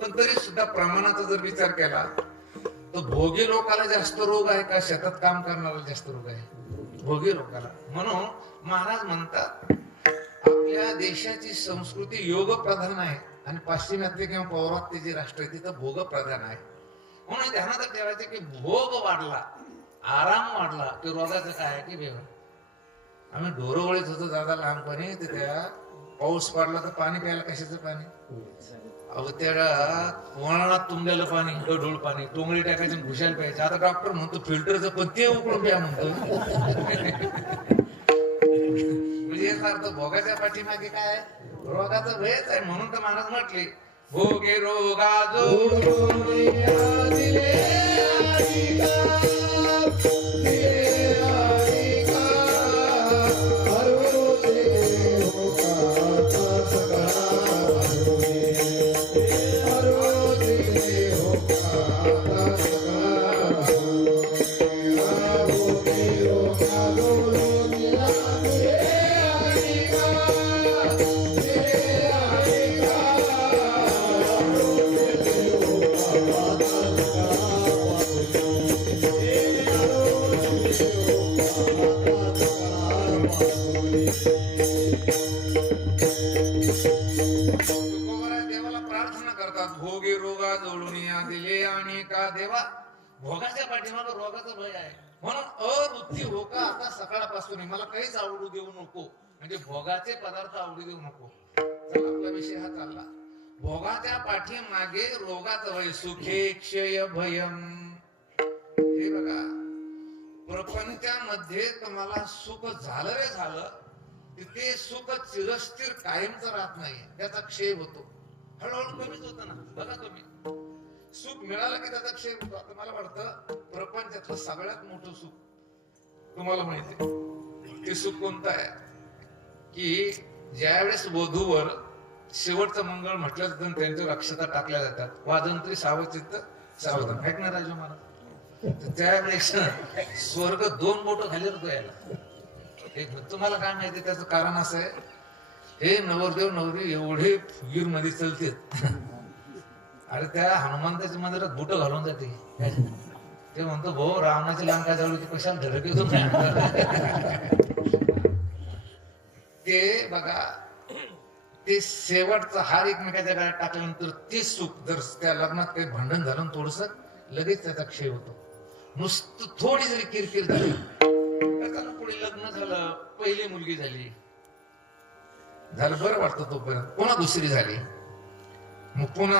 पण तरी सुद्धा प्रमाणाचा जर विचार केला तर भोगी लोकांना जास्त रोग आहे का शेतात काम करणाऱ्याला जास्त रोग आहे? भोगी लोकांना. म्हणून महाराज म्हणतात आपल्या देशाची संस्कृती योग प्रधान आहे आणि पाश्चिमात्य किंवा पौर्वात्य जी राष्ट्र आहे तिथं भोग प्रधान आहे. म्हणून ध्यानात ठेवायचं की भोग वाढला, आराम वाढला की रोगाचं काय आहे की बेवा. आम्ही ढोरवळीत होतो दादा लहानपणी, त्या पाऊस पडला तर पाणी प्यायला कशाचं पाणी? अहो त्या वळणात तुंबलेलं पाणी, ढोळ पाणी, टोंगळी टाकायची घुशायला प्यायचं. आता डॉक्टर म्हणतो फिल्टरचं पण ते उकळून प्या म्हणतो. म्हणजे याचा अर्थ भोगाच्या पाठीमागे काय आहे? रोगाचं भयच आहे. म्हणून तर महाराज म्हटले भोगे रोगा जोडून दिले देवाला प्रार्थना करतात. भोगे रोगा जोडून या दिले आणि का देवा. भोगाच्या पाठीमागे रोगाचं भय आहे. म्हणून अवृत्ती हो का आता सकाळपासून मला काहीच आवडू देऊ नको, म्हणजे भोगाचे पदार्थ आवडू देऊ नको. चला आपला विषय हा चालला. भोगाच्या पाठीमागे रोगाचं भय. सुखे क्षय भयम. हे बघा प्रपंचामध्ये तुम्हाला सुख झालं रे झालं, ते सुख चिरस्थिर कायमचं राहत नाही, त्याचा क्षय होतो. हळूहळू कमीच होत ना. बघा तुम्ही सुख मिळालं की त्याचा क्षय होतो. आता मला वाटतं प्रपंचातलं सगळ्यात मोठं सुख तुम्हाला माहिती ते सुख कोणतं आहे की ज्यावेळेस वधूवर शेवटचं मंगळ म्हटलं जातं त्यांच्यावर अक्षता टाकल्या जातात. वाजंत्री सावचित्त सावधान ऐकणार राजू महाराज. त्यावेळेस स्वर्ग दोन बोटं खाली होतो याला. तुम्हाला काय माहिती त्याचं कारण असं आहे, हे नवरदेव नवरी एवढे फुगीर मध्ये चलते. अरे त्या हनुमंताच्या मंदिरात बुट घालून जाते. ते म्हणतो भाऊ रावणाची लंका जवळ कशाला धडक येतो. ते बघा ते शेवटचा हार एकमेकाच्या गळ्यात टाकल्यानंतर ते सुख जर त्या लग्नात काही भांडण झालं थोडस लगेच त्याचा क्षय होतो. नुसतं थोडी जरी किरकिर झाली, पुढे लग्न झालं, पहिली मुलगी झाली, झालं बरं वाटतं तोपर्यंत, पुन्हा दुसरी झाली, मग पुन्हा